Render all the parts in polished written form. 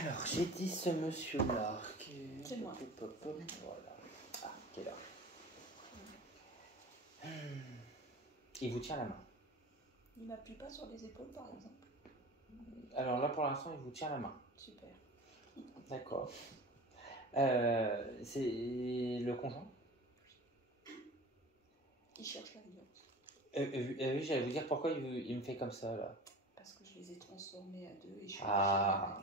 Alors, j'ai dit ce monsieur-là. C'est moi. Voilà. Ah, qui est là. Il vous tient la main. Il m'appuie pas sur les épaules, par exemple. Alors là, pour l'instant, il vous tient la main. Super. D'accord. C'est le conjoint? Il cherche la violence. Oui, j'allais vous dire pourquoi il me fait comme ça, là. Parce que je les ai transformés à deux et je suis Ah.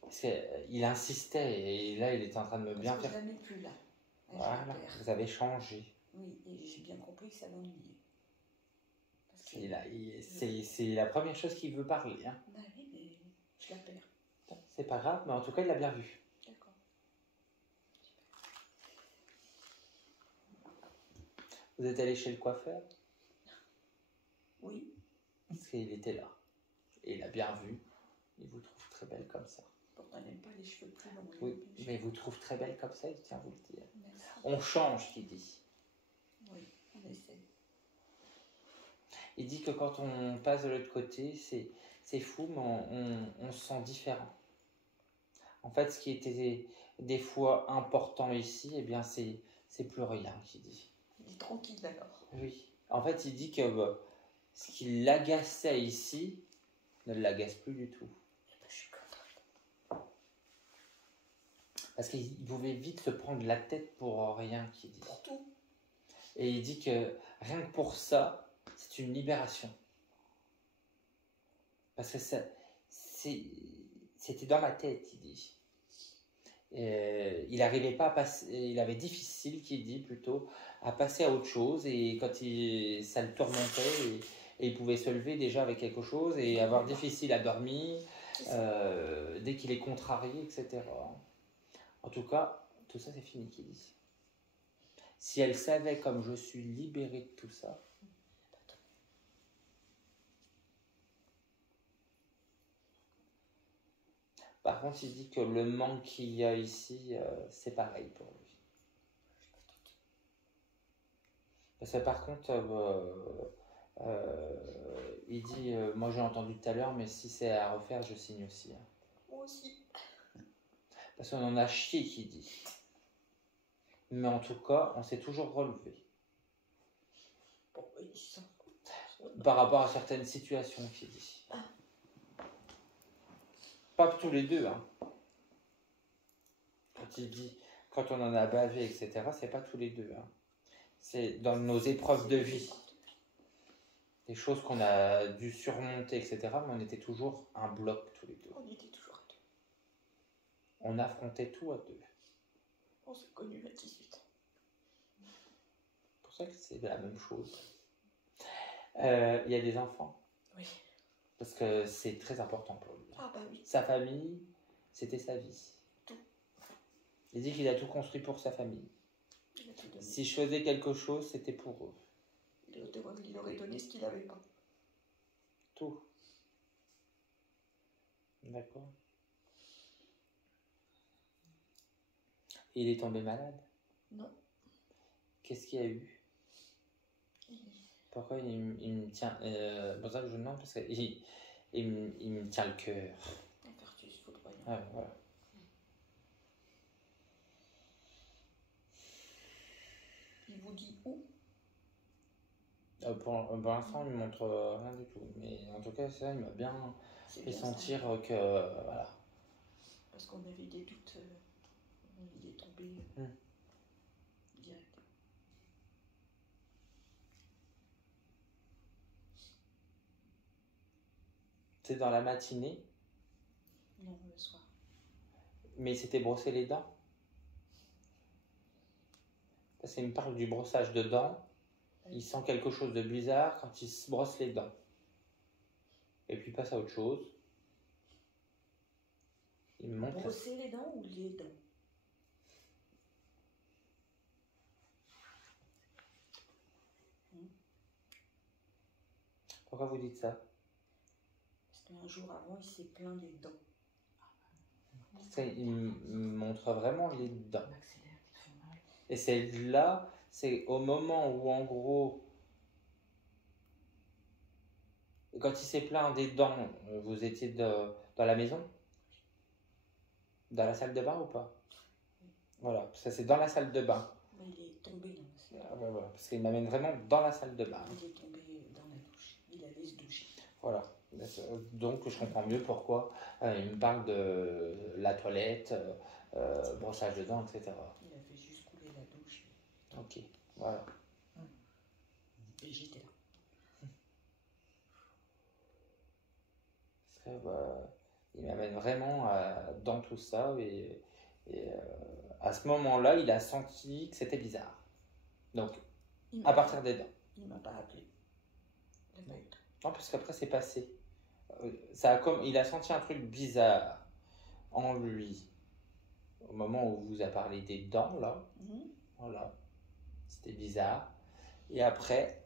Parce qu'il insistait et là, il était en train de me bien faire. Je la mets plus là. Voilà, vous avez changé. Oui, et j'ai bien compris que ça l'ennuyait. C'est la première chose qu'il veut parler. Hein. Bah oui, mais je la perds. C'est pas grave, mais en tout cas, il l'a bien vu. D'accord. Vous êtes allé chez le coiffeur? Oui. Parce qu'il était là. Et il a bien vu. Il vous trouve très belle comme ça. Pourtant, il n'aime pas les cheveux plus longs. Oui, mais il vous trouve très belle comme ça, il tient à vous le dire. Merci. On change, il dit. Oui, on essaie. Il dit que quand on passe de l'autre côté, c'est fou, mais on se sent différent. En fait, ce qui était des fois important ici, eh bien, c'est plus rien, qu'il dit. Il est tranquille alors. Oui. En fait, il dit que ce qui l'agaçait ici ne l'agace plus du tout. Je suis contente. Parce qu'il pouvait vite se prendre la tête pour rien, qu'il dit. Pour tout. Et il dit que rien que pour ça, c'est une libération. Parce que c'était dans la tête, il dit. Il n'arrivait pas à passer, il avait difficile, qu'il dit plutôt, à passer à autre chose. Et quand ça le tourmentait, et il pouvait se lever déjà avec quelque chose et avoir difficile à dormir, dès qu'il est contrarié, etc. En tout cas, tout ça c'est fini, qu'il dit. Si elle savait comme je suis libéré de tout ça. Par contre, il dit que le manque qu'il y a ici, c'est pareil pour lui. Parce que par contre, il dit, moi j'ai entendu tout à l'heure, mais si c'est à refaire, je signe aussi. Hein. Moi aussi. Parce qu'on en a chié, qu'il dit. Mais en tout cas, on s'est toujours relevé. Pourquoi il dit ça? Par rapport à certaines situations, qu'il dit. Pas tous les deux, hein. Quand il dit, quand on en a bavé, etc., c'est pas tous les deux, hein. C'est dans nos épreuves de vie. Des choses qu'on a dû surmonter, etc., mais on était toujours un bloc tous les deux. On était toujours à deux. On affrontait tout à deux. On s'est connus à 18 ans. C'est pour ça que c'est la même chose. Il y a des enfants. Oui. Parce que c'est très important pour lui. Ah bah oui. Sa famille, c'était sa vie. Tout. Il dit qu'il a tout construit pour sa famille. Il a tout donné. Si je faisais quelque chose, c'était pour eux. Il aurait donné ce qu'il n'avait pas. Tout. D'accord. Il est tombé malade? Non. Qu'est-ce qu'il y a eu? Pourquoi il me tient... pour ça que je demande, parce qu'il me tient le cœur. Infarctus foudroyant. Ah, voilà. Il vous dit où? Pour l'instant, il ne me montre rien du tout. Mais en tout cas, ça, il m'a bien fait sentir que... voilà. Parce qu'on avait des doutes. Il est tombé direct. C'est dans la matinée? Non, le soir. Mais il s'était brossé les dents? Parce qu'il me parle du brossage de dents. Il sent quelque chose de bizarre quand il se brosse les dents. Et puis il passe à autre chose. Il me montre... Brosser les dents ou les dents? Pourquoi vous dites ça? Parce qu'un jour avant, il s'est plaint des dents. Il me montre vraiment les dents. Et c'est là, c'est au moment où en gros, quand il s'est plaint des dents, vous étiez dans la maison? Dans la salle de bain ou pas? Voilà, ça c'est dans la salle de bain. Mais il est tombé dans la salle. Ah, ouais, voilà, parce qu'il m'amène vraiment dans la salle de bain. Il est tombé dans la douche. Il allait se doucher. Voilà. Donc je comprends mieux pourquoi il me parle de la toilette, brossage de dents, etc. Il a fait juste couler la douche. Ok, voilà. Et j'étais là. Il m'amène vraiment dans tout ça et à ce moment-là, il a senti que c'était bizarre. Donc, à partir des dents. Il m'a pas appelé. Il n'a pas eu. Non, parce qu'après, c'est passé. Il a senti un truc bizarre en lui au moment où vous a parlé des dents, là. Voilà. C'était bizarre. Et après,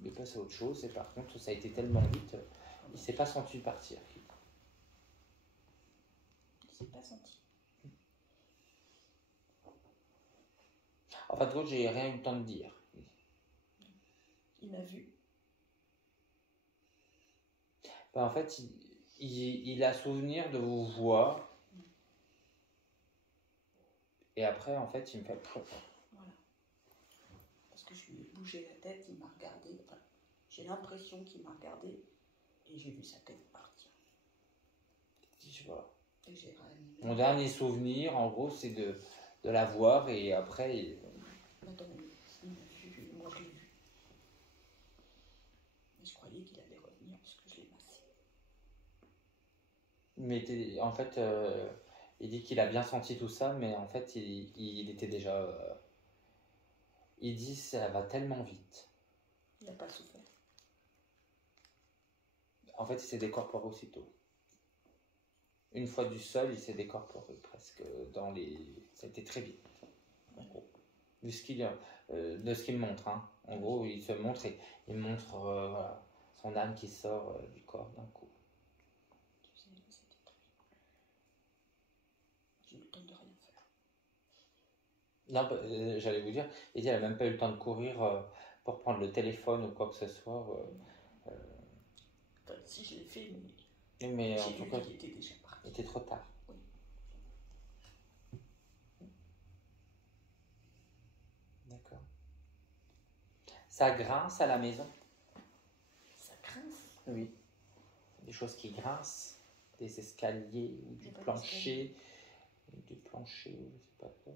il est passé à autre chose. Et par contre, ça a été tellement vite, il ne s'est pas senti partir. Il ne s'est pas senti. En fait, d'autres, j'ai rien eu le temps de dire. Il m'a vu. Ben, en fait, il a souvenir de vous voir. Et après, en fait, il me fait... Voilà. Parce que je lui ai bougé la tête, il m'a regardé. Enfin, j'ai l'impression qu'il m'a regardé et j'ai vu sa tête partir. Je vois. Et j'ai réanimé. Mon dernier souvenir, en gros, c'est de la voir et après... Attends, il m'a vu, moi je l'ai vu. Mais je croyais qu'il allait revenir parce que je l'ai massé. Mais en fait, il dit qu'il a bien senti tout ça, mais en fait, il était déjà... il dit ça va tellement vite. Il n'a pas souffert. En fait, il s'est décorporé aussitôt. Une fois du sol, il s'est décorporé presque dans les... Ça a été très vite, en gros. De ce qu'il me montre, hein. En gros, il se montre et il montre voilà, son âme qui sort du corps d'un coup. J'ai eu le temps de rien faire. Non, j'allais vous dire, il n'a même pas eu le temps de courir pour prendre le téléphone ou quoi que ce soit. Enfin, si je l'ai fait, mais en j'ai tout vu cas, qu'il était déjà parti. il était trop tard. Oui. D'accord. Ça grince à la maison? Ça grince? Oui. Des choses qui grincent, des escaliers ou du plancher. Du plancher, je sais pas quoi.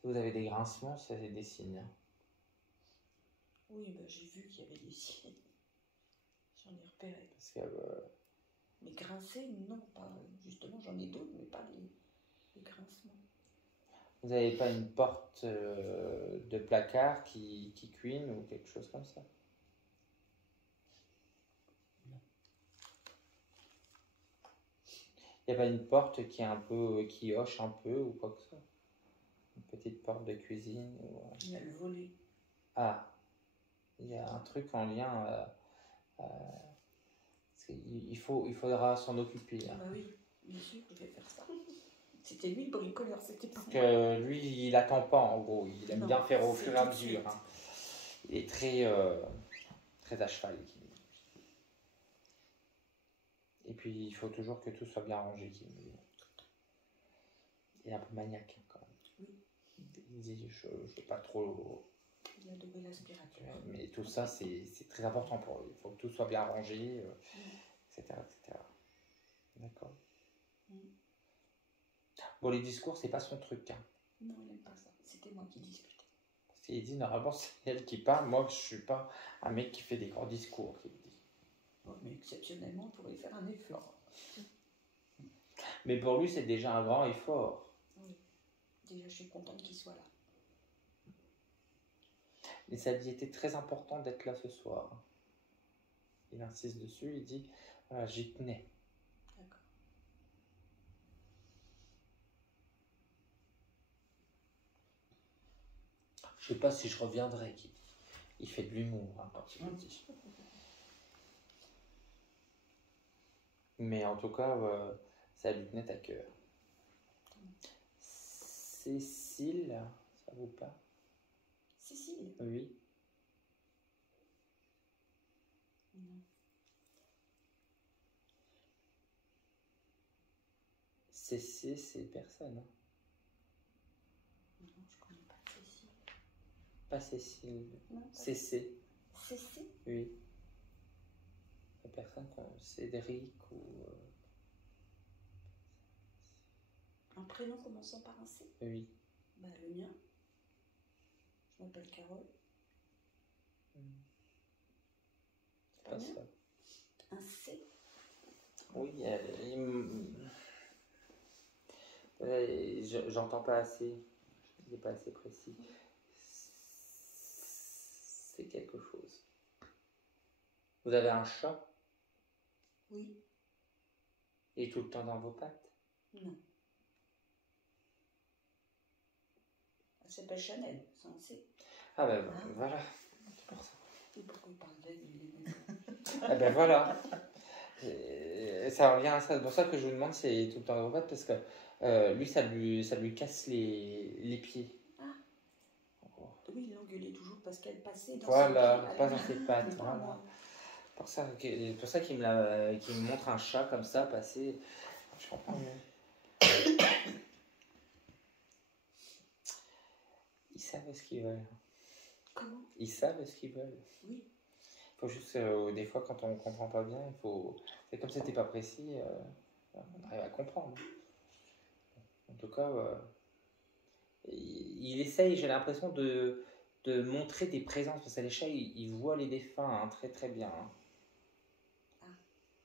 Si vous avez des grincements, ça c'est des signes. Oui, bah, j'ai vu qu'il y avait des signes. J'en ai repéré. Parce que, mais grincer, non, pas. Justement, j'en ai d'autres, mais pas les grincements. vous n'avez pas une porte de placard qui cuine ou quelque chose comme ça? Non. Il n'y a pas une porte qui est un peu, qui hoche un peu ou quoi que ce soit? Une petite porte de cuisine ou... Il y a le volet. Ah, il y a un truc en lien. Il faudra s'en occuper. Hein. Ah bah oui, bien sûr, je vais faire ça. C'était lui le bricoleur, c'était pas Parce moi. que lui, il attend pas en gros. Il aime bien faire au fur et à mesure. Hein. Il est très, très à cheval. Et puis, il faut toujours que tout soit bien rangé. Il est un peu maniaque quand même. Oui. Il dit, je ne veux pas trop... Il a doué l'aspirateur. Mais tout ça, c'est très important pour lui. Il faut que tout soit bien rangé, etc. etc. D'accord. Bon, les discours, c'est pas son truc. Hein. Non, il n'aime pas ça. C'était moi qui discutais. Il dit, normalement, c'est elle qui parle. Moi, je suis pas un mec qui fait des grands discours. Qui dit. Bon, mais exceptionnellement, on pourrait faire un effort. Mais pour lui, c'est déjà un grand effort. Oui. Déjà, je suis contente qu'il soit là. Mais ça lui était très important d'être là ce soir. Il insiste dessus, il dit, voilà, j'y tenais. D'accord. Je sais pas si je reviendrai. Il fait de l'humour hein, quand il le dit. Mais en tout cas, ça lui tenait à cœur. Cécile, ça vous parle? Cécile? Oui. Non. CC, c'est personne. Hein. Non, je connais pas Cécile. Pas Cécile. Non, pas CC, Cécile. oui. La personne, Cédric ou... Un prénom commençant par un C. oui. Bah, le mien. Je m'appelle Carole. C'est Pas bien. ça. Un C. Oui, j'entends pas assez. Il n'est pas assez précis. C'est quelque chose. Vous avez un chat? Oui. Il est tout le temps dans vos pattes? Non. Elle s'appelle Chanel, c'est un C. Ah ben voilà, c'est pour ça. Et pourquoi il parle d'elle, il est Ah ben voilà. Ça revient à ça. C'est pour ça que je vous demande si il est tout le temps dans vos pattes, parce que lui, ça lui casse les pieds. Ah. Oui, il l'engueulait toujours parce qu'elle passait dans voilà, ses pieds. pas dans ses pattes. Pas Voilà. moi. Pour ça qu'il me montre un chat comme ça passer. Je comprends mieux. Ils savent ce qu'ils veulent. Comment? Ils savent ce qu'ils veulent. Oui. Il faut juste, des fois, quand on ne comprend pas bien, il faut. C'est comme c'était pas précis, on arrive à comprendre. En tout cas, il essaye, j'ai l'impression, de montrer des présences. Parce que les chats, ils voient les défunts hein, très très bien. Hein.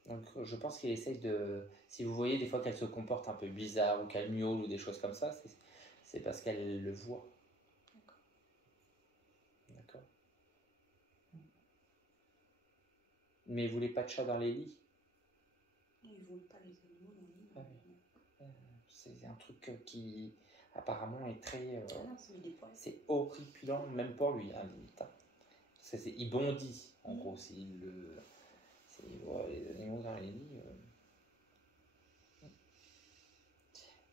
Donc je pense qu'il essaye de... Si vous voyez des fois qu'elle se comporte un peu bizarre ou qu'elle miaule ou des choses comme ça, c'est parce qu'elle le voit. D'accord. D'accord. Mais vous voulez pas de chat dans les lits? Non, ils ne voulaient pas les animaux dans le lit. Ah oui. C'est un truc qui apparemment est très... non, c'est horripilant, même pour lui, hein, limite. Hein. Il bondit, en gros, s'il voit les animaux dans les lits.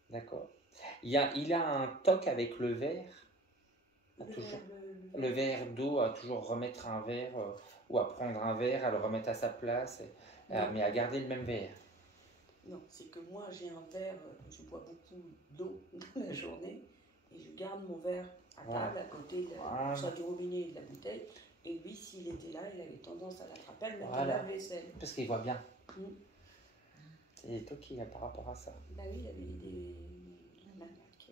D'accord. Il a un toc avec le verre. Le verre d'eau, à toujours remettre un verre, ou à prendre un verre, à le remettre à sa place, mais à garder le même verre. Non, c'est que moi j'ai un verre, je bois beaucoup d'eau dans la journée, et je garde mon verre à table à côté soit du robinet et de la bouteille. Et lui, s'il était là, il avait tendance à l'attraper, à le mettre dans la vaisselle. Parce qu'il voit bien. Et toi qui par rapport à ça. Bah oui, il y avait des maniaques.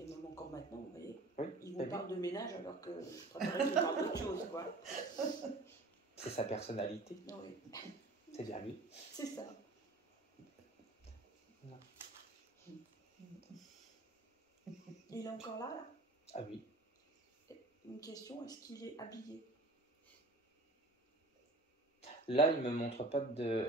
Et même encore maintenant, vous voyez, ils vous parlent de ménage alors que je préférerais qu'ils parlent d'autre chose, quoi. C'est sa personnalité. Oui. C'est bien lui. C'est ça. Non. Il est encore là? Ah oui. Une question, est-ce qu'il est habillé? Là, il me montre pas de...